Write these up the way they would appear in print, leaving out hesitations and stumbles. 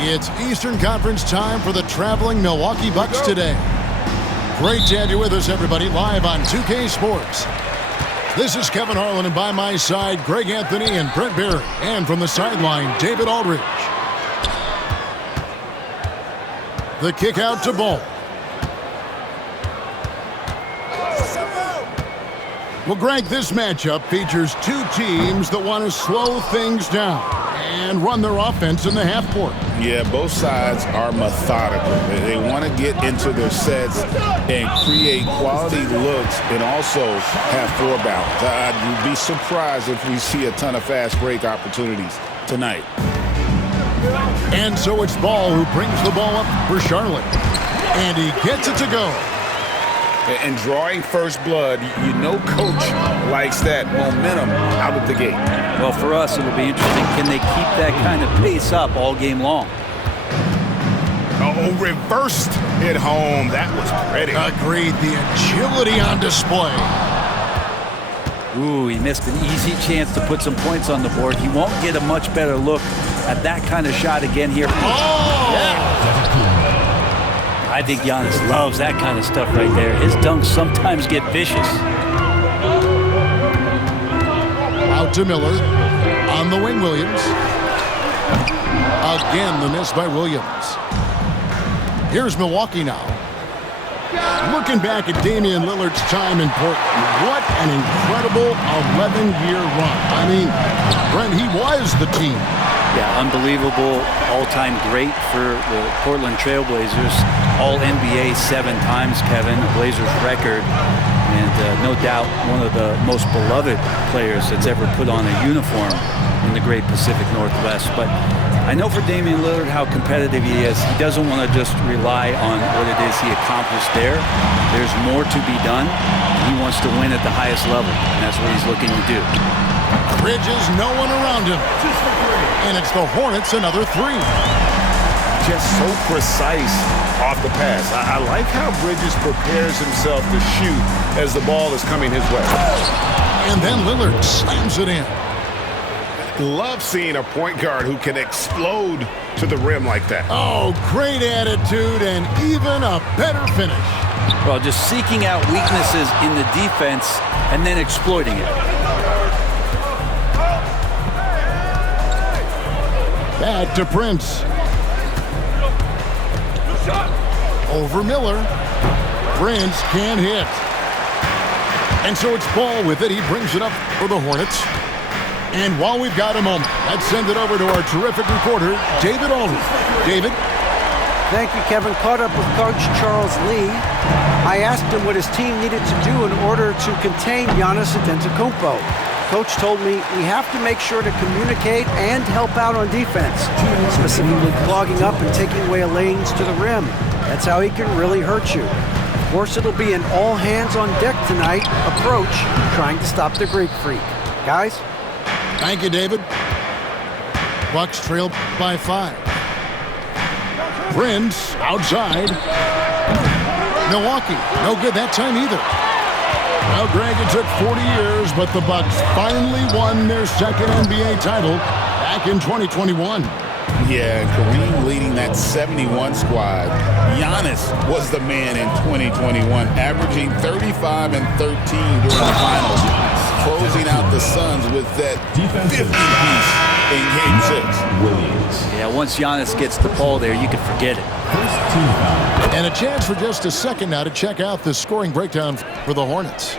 It's Eastern Conference time for the traveling Milwaukee Bucks today. Great to have you with us, everybody, live on 2K Sports. This is Kevin Harlan, and by my side, Greg Anthony and Brent Barry. And from the sideline, David Aldridge. The kick out to Ball. Well, Greg, this matchup features two teams that want to slow things down and run their offense in the half court. Yeah, both sides are methodical. They want to get into their sets and create quality looks and also have floor balance. I'd be surprised if we see a ton of fast break opportunities tonight. And so it's Ball who brings the ball up for Charlotte. And he gets it to go. And drawing first blood, you know coach likes that momentum out of the gate. Well, for us, it'll be interesting. Can they keep that kind of pace up all game long? Oh, reversed at home. That was pretty. Agreed. The agility on display. Ooh, he missed an easy chance to put some points on the board. He won't get a much better look at that kind of shot again here. Oh! Yeah. I think Giannis loves that kind of stuff right there. His dunks sometimes get vicious. Out to Miller. On the wing, Williams. Again, the miss by Williams. Here's Milwaukee now. Looking back at Damian Lillard's time in Portland, what an incredible 11-year run. I mean, Brent, he was the team. Yeah, unbelievable, all-time great for the Portland Trailblazers. All-NBA 7 times, Kevin, a Blazers record. And no doubt one of the most beloved players that's ever put on a uniform in the great Pacific Northwest. But I know for Damian Lillard how competitive he is. He doesn't want to just rely on what it is he accomplished there. There's more to be done. He wants to win at the highest level, and that's what he's looking to do. Bridges, no one around him. And it's the Hornets, another three. Just so precise off the pass. I like how Bridges prepares himself to shoot as the ball is coming his way. And then Lillard slams it in. Love seeing a point guard who can explode to the rim like that. Oh, great attitude and even a better finish. Well, just seeking out weaknesses in the defense and then exploiting it. Back to Prince. Over Miller. Prince can't hit. And so it's Ball with it. He brings it up for the Hornets. And while we've got a moment, let's send it over to our terrific reporter, David Aldridge. David? Thank you, Kevin. Caught up with Coach Charles Lee. I asked him what his team needed to do in order to contain Giannis Antetokounmpo. Coach told me we have to make sure to communicate and help out on defense, specifically clogging up and taking away lanes to the rim. That's how he can really hurt you. Of course, it'll be an all-hands-on-deck tonight approach, trying to stop the Greek Freak. Guys? Thank you, David. Bucks trail by 5. Prince outside. Milwaukee, no good that time either. Well, Greg, it took 40 years, but the Bucks finally won their second NBA title back in 2021. Yeah, Kareem leading that 71 squad. Giannis was the man in 2021, averaging 35 and 13 during the finals, closing out the Suns with that 50-piece in Game 6. Yeah, once Giannis gets the ball there, you can forget it. And a chance for just a second now to check out the scoring breakdown for the Hornets.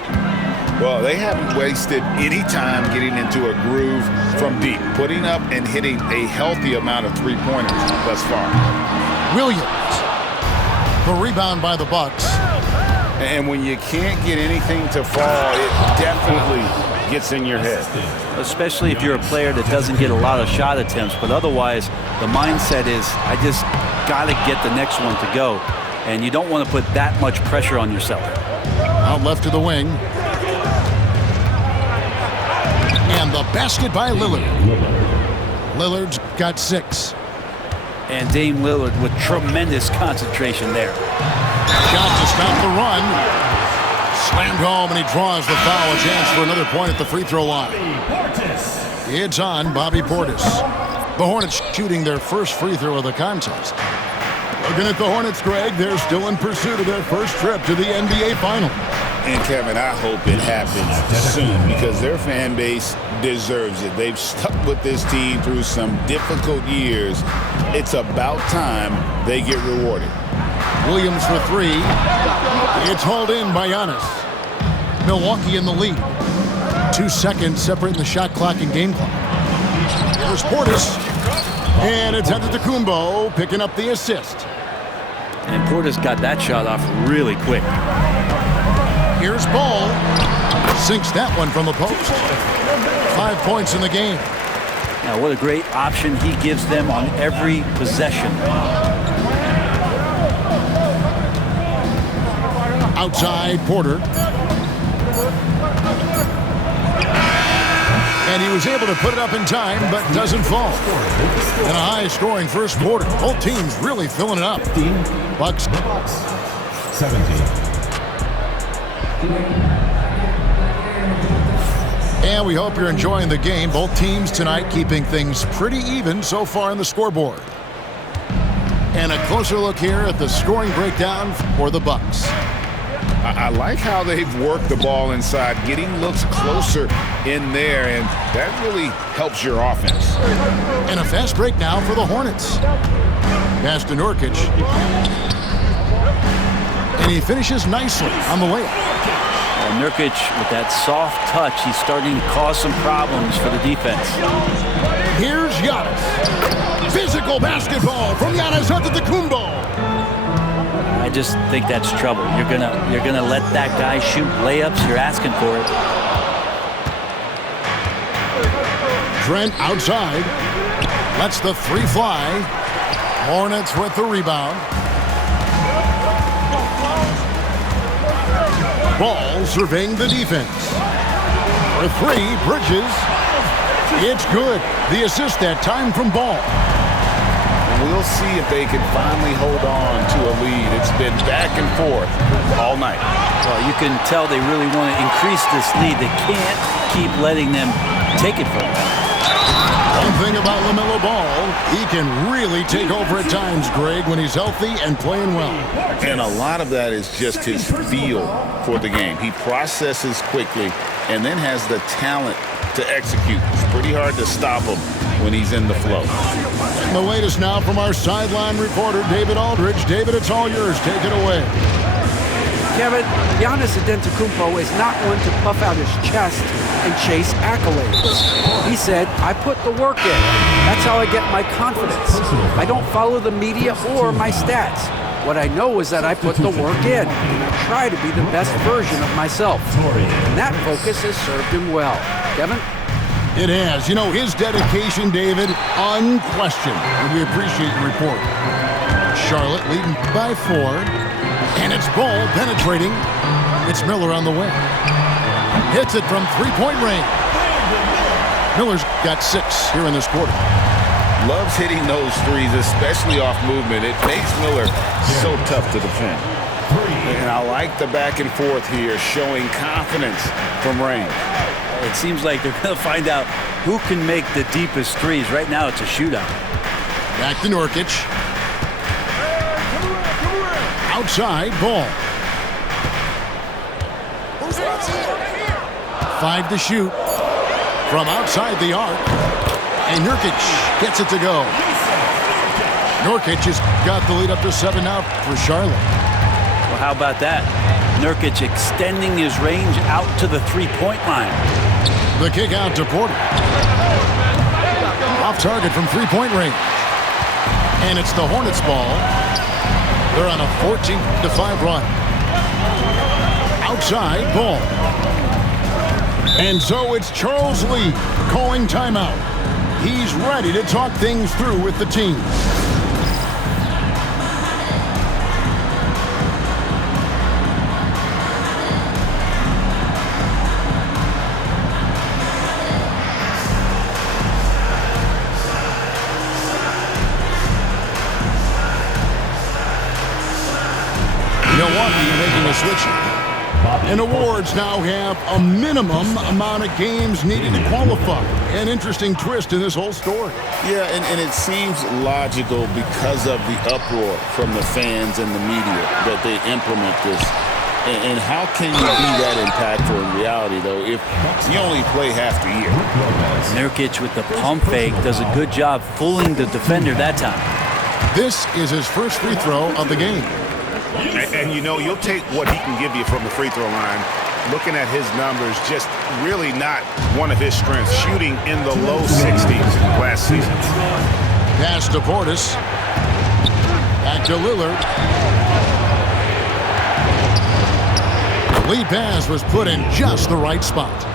Well, they haven't wasted any time getting into a groove from deep, putting up and hitting a healthy amount of three-pointers thus far. Williams, the rebound by the Bucks. And when you can't get anything to fall, it definitely gets in your head. Especially if you're a player that doesn't get a lot of shot attempts, but otherwise the mindset is, I just got to get the next one to go. And you don't want to put that much pressure on yourself. Out left to the wing. And the basket by Lillard. Lillard's got 6. And Dame Lillard with tremendous concentration there. Shot to stop the run. Slammed home, and he draws the foul. A chance for another point at the free throw line. It's on Bobby Portis. The Hornets shooting their first free throw of the contest. Looking at the Hornets, Greg, they're still in pursuit of their first trip to the NBA Final. And, Kevin, I hope it happens soon because their fan base deserves it. They've stuck with this team through some difficult years. It's about time they get rewarded. Williams for three. It's hauled in by Giannis. Milwaukee in the lead. 2 seconds separating the shot clock and game clock. Here's Portis. And it's Antetokounmpo picking up the assist. And Portis got that shot off really quick. Here's Ball. Sinks that one from the post. 5 points in the game. Now, what a great option he gives them on every possession. Outside, Porter. And he was able to put it up in time, but doesn't fall. In a high-scoring first quarter. Both teams really filling it up. Bucks 17. And we hope you're enjoying the game. Both teams tonight keeping things pretty even so far on the scoreboard. And a closer look here at the scoring breakdown for the Bucks. I like how they've worked the ball inside, getting looks closer in there, and that really helps your offense. And a fast break now for the Hornets. Pass to Nurkic. And he finishes nicely on the layup. Nurkic, with that soft touch, he's starting to cause some problems for the defense. Here's Giannis. Physical basketball from Giannis Antetokounmpo. I just think that's trouble. You're gonna let that guy shoot layups. You're asking for it. Trent outside. Lets the three fly. Hornets with the rebound. Ball surveying the defense. For three, Bridges. It's good. The assist that time from Ball. We'll see if they can finally hold on to a lead. It's been back and forth all night. Well, you can tell they really want to increase this lead. They can't keep letting them take it from them. One thing about LaMelo Ball, he can really take over at times, Greg, when he's healthy and playing well. And a lot of that is just his feel for the game. He processes quickly and then has the talent to execute. It's pretty hard to stop him when he's in the flow. And the latest now from our sideline reporter, David Aldridge. David, it's all yours. Take it away. Kevin, Giannis Antetokounmpo is not one to puff out his chest and chase accolades. He said, I put the work in. That's how I get my confidence. I don't follow the media or my stats. What I know is that I put the work in, and I try to be the best version of myself. And that focus has served him well. Kevin? It has. You know, his dedication, David, unquestioned. And we appreciate your report. Charlotte leading by 4. And it's Ball penetrating. It's Miller on the way. Hits it from three-point range. Miller's got 6 here in this quarter. Loves hitting those threes, especially off movement. It makes Miller so tough to defend. And I like the back and forth here, showing confidence from range. It seems like they're going to find out who can make the deepest threes. Right now, it's a shootout. Back to Nurkic. Outside, Ball. 5 to shoot from outside the arc. And Nurkic gets it to go. Nurkic has got the lead up to 7 now for Charlotte. Well, how about that? Nurkic extending his range out to the three-point line. The kick out to Porter. Off target from three-point range. And it's the Hornets ball. They're on a 14-5 run. Outside, Ball. And so it's Charles Lee calling timeout. He's ready to talk things through with the team. Milwaukee making a switch. And awards now have a minimum amount of games needed to qualify. An interesting twist in this whole story. Yeah, and it seems logical because of the uproar from the fans and the media that they implement this. And how can you be that impactful in reality, though, if you only play half the year? Nurkic with the pump fake does a good job fooling the defender that time. This is his first free throw of the game. And you know, you'll take what he can give you from the free throw line. Looking at his numbers, just really not one of his strengths. Shooting in the low 60s last season. Pass to Portis. Back to Lillard. The lead pass was put in just the right spot.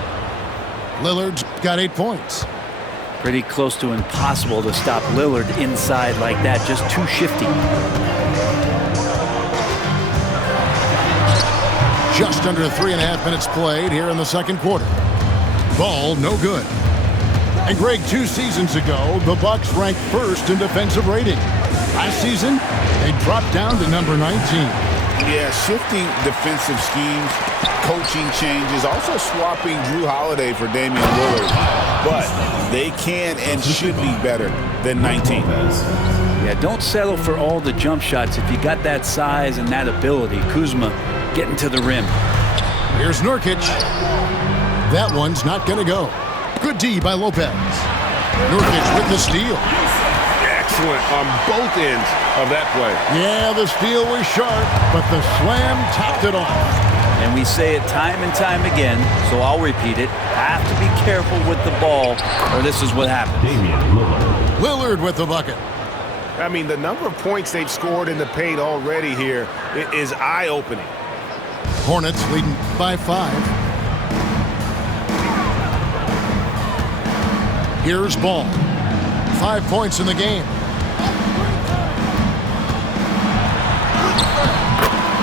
Lillard's got 8 points. Pretty close to impossible to stop Lillard inside like that. Just too shifty. Just under 3.5 minutes played here in the second quarter. Ball no good. And Greg, 2 seasons ago, the Bucks ranked first in defensive rating. Last season, they dropped down to number 19. Yeah, shifting defensive schemes, coaching changes, also swapping Drew Holiday for Damian Lillard. But they can and should be better than 19. Yeah, don't settle for all the jump shots if you got that size and that ability. Kuzma getting to the rim. Here's Nurkic. That one's not going to go. Good D by Lopez. Nurkic with the steal. Excellent on both ends of that play. Yeah, the steal was sharp, but the slam topped it off. And we say it time and time again, so I'll repeat it. Have to be careful with the ball, or this is what happens. Lillard with the bucket. I mean, the number of points they've scored in the paint already here is eye-opening. Hornets leading by 5. Here's Ball. 5 points in the game.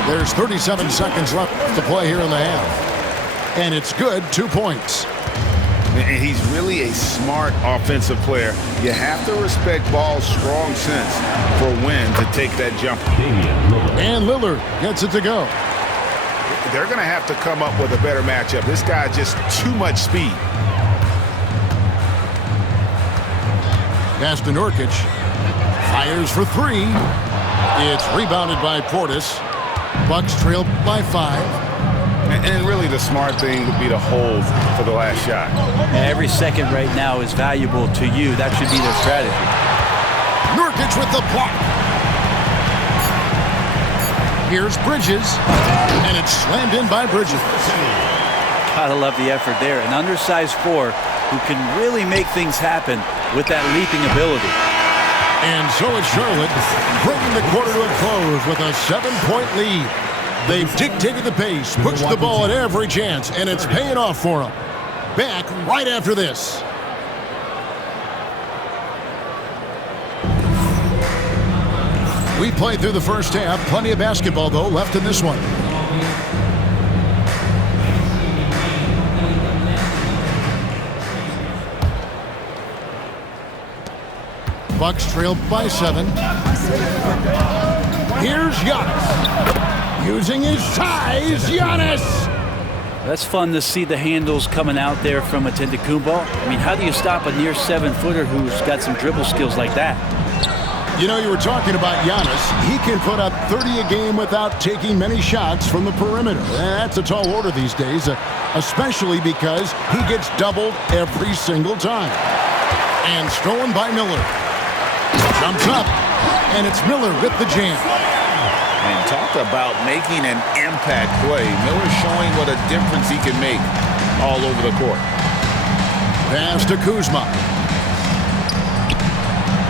There's 37 seconds left to play here in the half. And it's good, 2 points. And he's really a smart offensive player. You have to respect Ball's strong sense for when to take that jumper. And Lillard gets it to go. They're going to have to come up with a better matchup. This guy just too much speed. Pass to Nurkic. Fires for 3. It's rebounded by Portis. Bucks trail by 5. And really the smart thing would be to hold for the last shot. Every second right now is valuable to you. That should be their strategy. Nurkic with the block. Here's Bridges. And it's slammed in by Bridges. Gotta love the effort there. An undersized 4 who can really make things happen with that leaping ability. And so it's Charlotte bringing the quarter to a close with a 7-point lead. They've dictated the pace, pushed the ball at every chance, and it's paying off for them. Back right after this. We played through the first half. Plenty of basketball, though, left in this one. Bucks trail by 7. Here's Giannis. Using his size, Giannis. That's fun to see the handles coming out there from Antetokounmpo. I mean, how do you stop a near 7-footer who's got some dribble skills like that? You know, you were talking about Giannis. He can put up 30 a game without taking many shots from the perimeter. That's a tall order these days, especially because he gets doubled every single time. And stolen by Miller. Jumps up, and it's Miller with the jam. And talk about making an impact play. Miller showing what a difference he can make all over the court. Pass to Kuzma.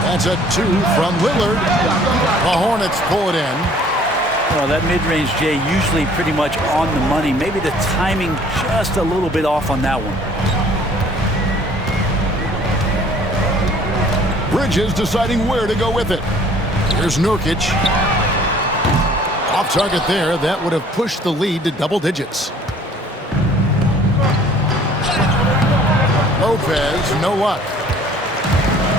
That's a 2 from Lillard. The Hornets pull it in. Well, that mid-range, Jay, usually pretty much on the money. Maybe the timing just a little bit off on that one. Bridges deciding where to go with it. Here's Nurkic. Off target there. That would have pushed the lead to double digits. Lopez, no luck.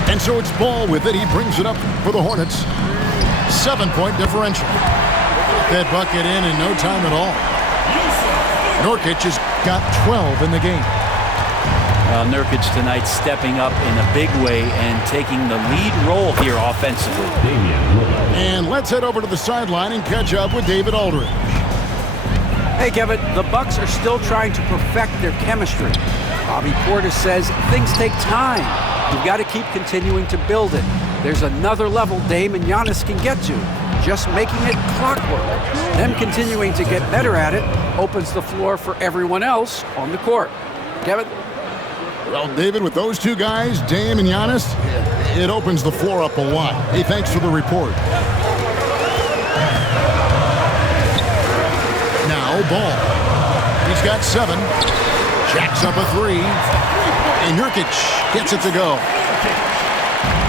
And so it's Ball with it. He brings it up for the Hornets. 7-point differential. That bucket in no time at all. Nurkic has got 12 in the game. Nurkic tonight stepping up in a big way and taking the lead role here offensively. And let's head over to the sideline and catch up with David Aldridge. Hey, Kevin, the Bucks are still trying to perfect their chemistry. Bobby Portis says things take time. You've got to keep continuing to build it. There's another level Dame and Giannis can get to. Just making it clockwork. Them continuing to get better at it opens the floor for everyone else on the court. Kevin? Well, David, with those two guys, Dame and Giannis, it opens the floor up a lot. Hey, thanks for the report. Now, Ball. He's got 7. Jacks up a 3. And Nurkic gets it to go.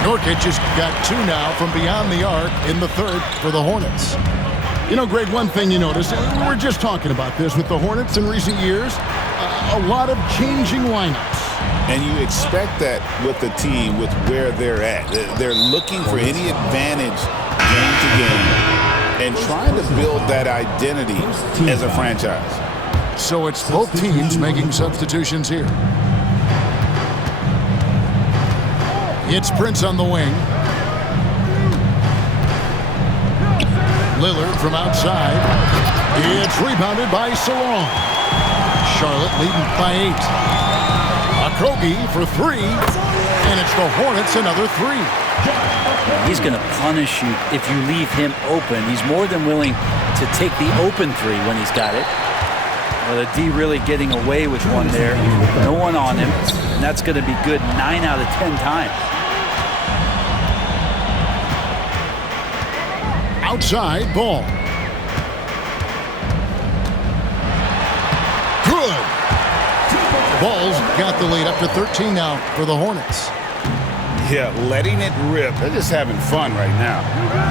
Nurkic has got 2 now from beyond the arc in the third for the Hornets. You know, Greg, one thing you notice, we were just talking about this with the Hornets in recent years, a lot of changing lineups. And you expect that with the team, with where they're at. They're looking for any advantage game to game and trying to build that identity as a franchise. So it's both teams making substitutions here. It's Prince on the wing. Lillard from outside. It's rebounded by Salon. Charlotte leading by 8. Okogie for 3, and it's the Hornets another 3. He's going to punish you if you leave him open. He's more than willing to take the open 3 when he's got it. Well, the D really getting away with one there. No one on him, and that's going to be good 9 out of 10 times. Outside Ball. Good. Ball's got the lead up to 13 now for the Hornets. Yeah, letting it rip. They're just having fun right now.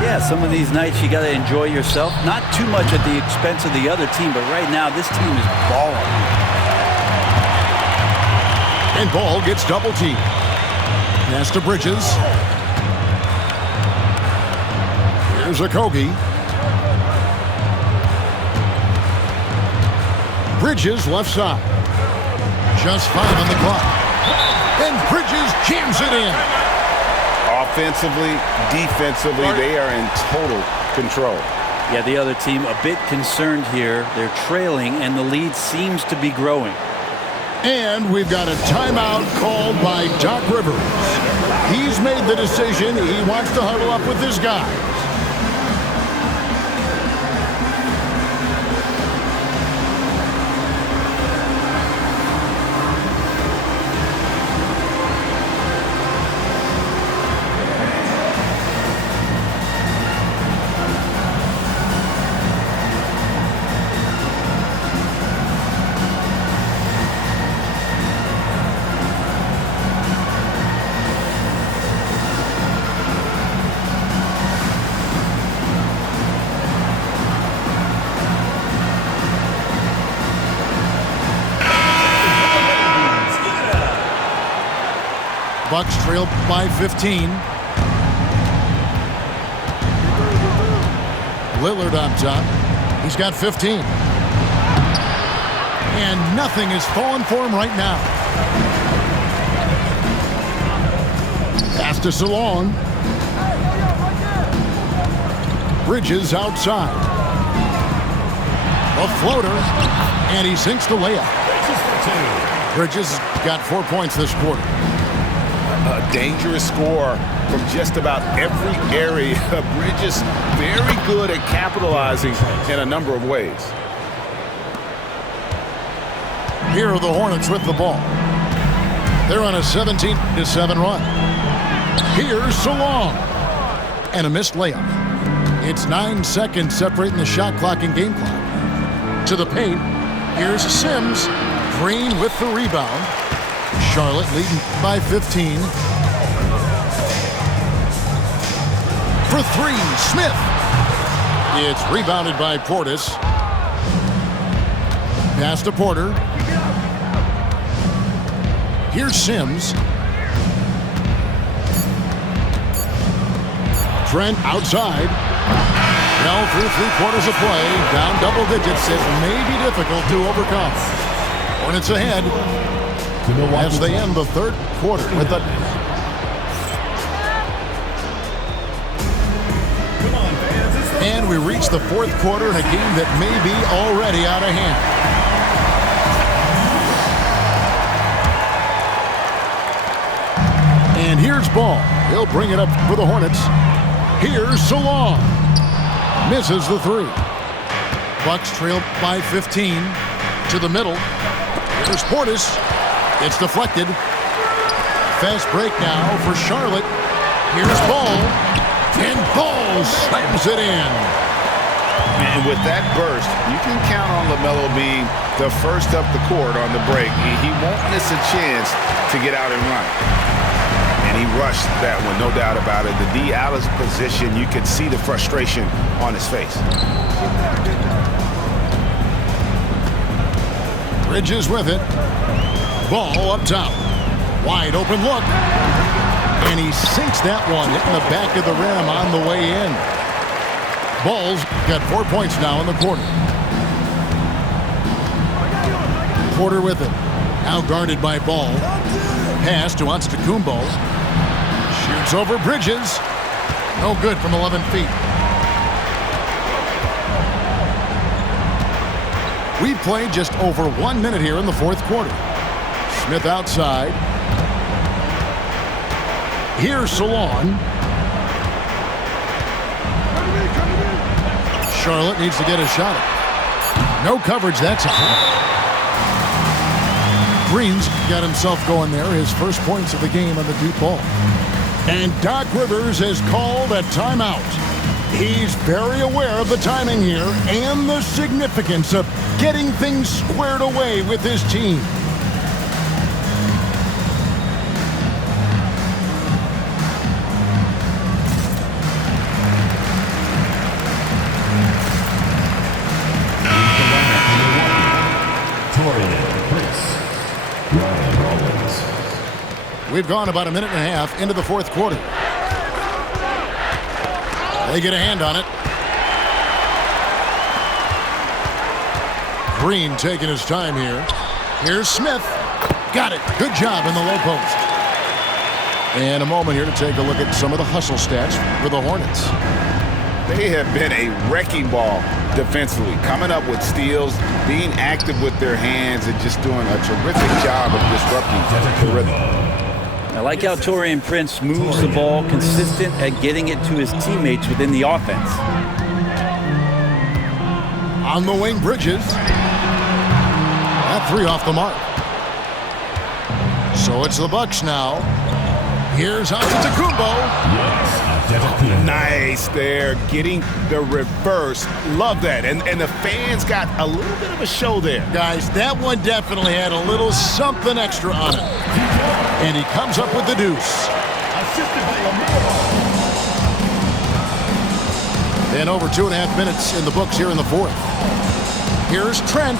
Yeah, some of these nights you got to enjoy yourself. Not too much at the expense of the other team, but right now this team is balling. And Ball gets double teamed. Pass to Bridges. Here's Okogie. Bridges left side. Just 5 on the clock. And Bridges jams it in. Offensively, defensively, they are in total control. Yeah, the other team a bit concerned here. They're trailing, and the lead seems to be growing. And we've got a timeout called by Doc Rivers. He's made the decision. He wants to huddle up with his guys. Bucks trail by 15. Lillard on top. He's got 15. And nothing is falling for him right now. Pass to Salon. Bridges outside. A floater. And he sinks the layup. Bridges got 4 points this quarter. A dangerous score from just about every area. Bridges very good at capitalizing in a number of ways. Here are the Hornets with the ball. They're on a 17-7 run. Here's Salon. And a missed layup. It's 9 seconds separating the shot clock and game clock. To the paint. Here's Sims. Green with the rebound. Charlotte leading by 15. For 3, Smith. It's rebounded by Portis. Pass to Porter. Here's Sims. Trent outside. Well, through 3/4 of play, down double digits, it may be difficult to overcome. Hornets ahead as they end the third quarter with a... And we reach the fourth quarter in a game that may be already out of hand. And here's Ball. He'll bring it up for the Hornets. Here's Solon. Misses the three. Bucks trail by 15 to the middle. Here's Portis. It's deflected. Fast break now for Charlotte. Here's Ball. And Ball slams it in. And with that burst, you can count on LaMelo being the first up the court on the break. He won't miss a chance to get out and run. And he rushed that one, no doubt about it. The D out of position, you could see the frustration on his face. Bridges with it. Ball up top. Wide open look. And he sinks that one, hitting the back of the rim on the way in. Ball's got 4 points now in the quarter. Porter with it. Now guarded by Ball. Pass to Antetokounmpo. Shoots over Bridges. No good from 11 feet. We've played just over 1 minute here in the fourth quarter. Smith outside. Here's Solon. Charlotte needs to get a shot at. No coverage, that's out. Green's got himself going there, his first points of the game on the deep ball. And Doc Rivers has called a timeout. He's very aware of the timing here and the significance of getting things squared away with his team. We've gone about a minute and a half into the fourth quarter. They get a hand on it. Green taking his time here. Here's Smith. Got it. Good job in the low post. And a moment here to take a look at some of the hustle stats for the Hornets. They have been a wrecking ball defensively, coming up with steals, being active with their hands, and just doing a terrific job of disrupting the rhythm. I like how Taurean Prince moves the ball, consistent at getting it to his teammates within the offense. On the wing, Bridges. That three off the mark. So it's the Bucks now. Here's Antetokounmpo. Nice there, getting the reverse. Love that. And the fans got a little bit of a show there. Guys, that one definitely had a little something extra on it. And he comes up with the deuce. And over 2.5 minutes in the books here in the fourth. Here's Trent.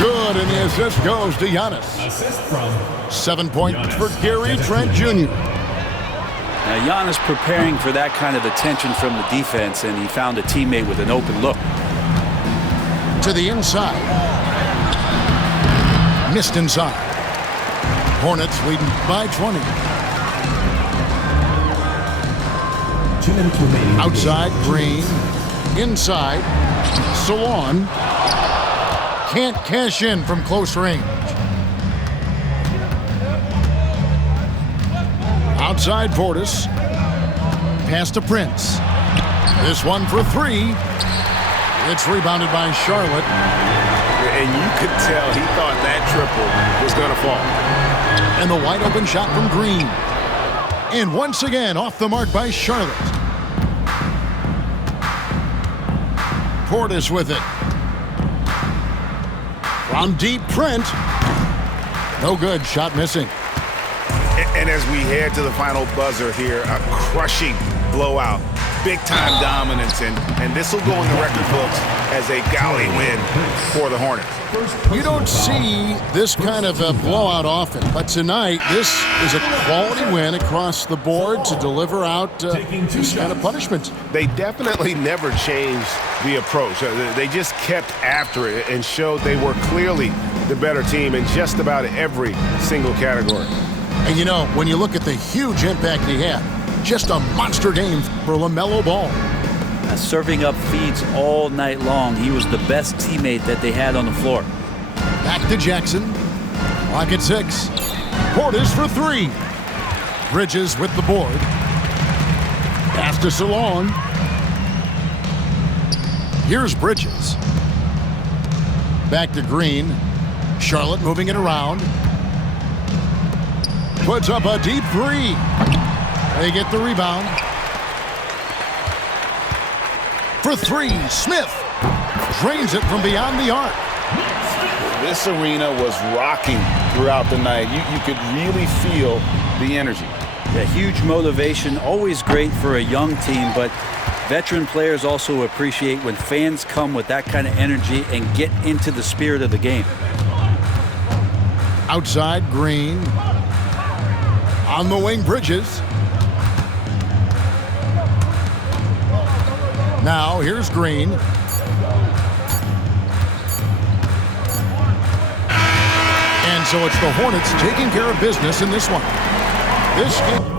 Good, and the assist goes to Giannis. Assist from 7 points for Gary Trent Jr. Now Giannis preparing for that kind of attention from the defense, and he found a teammate with an open look. To the inside. Missed inside. Hornets leading by 20. 2 minutes remaining. Outside, Green. Inside, Solon. Can't cash in from close range. Outside, Portis. Pass to Prince. This one for three. It's rebounded by Charlotte. And you could tell he thought that triple was going to fall. And the wide open shot from Green. And once again, off the mark by Charlotte. Portis with it. From deep, Trent. No good, shot missing. And as we head to the final buzzer here, a crushing blowout big-time dominance, and this will go in the record books as a gaudy win for the Hornets. You don't see this kind of a blowout often, but tonight this is a quality win across the board to deliver out this kind of punishment. They definitely never changed the approach. They just kept after it and showed they were clearly the better team in just about every single category. And you know, when you look at the huge impact he had, just a monster game for LaMelo Ball. Serving up feeds all night long. He was the best teammate that they had on the floor. Back to Jackson. Clock at 6. Portis for 3. Bridges with the board. Pass to Salon. Here's Bridges. Back to Green. Charlotte moving it around. Puts up a deep 3. They get the rebound. For 3, Smith drains it from beyond the arc. This arena was rocking throughout the night. You could really feel the energy. Yeah, huge motivation, always great for a young team, but veteran players also appreciate when fans come with that kind of energy and get into the spirit of the game. Outside, Green. On the wing, Bridges. Now, here's Green. And so it's the Hornets taking care of business in this one. This game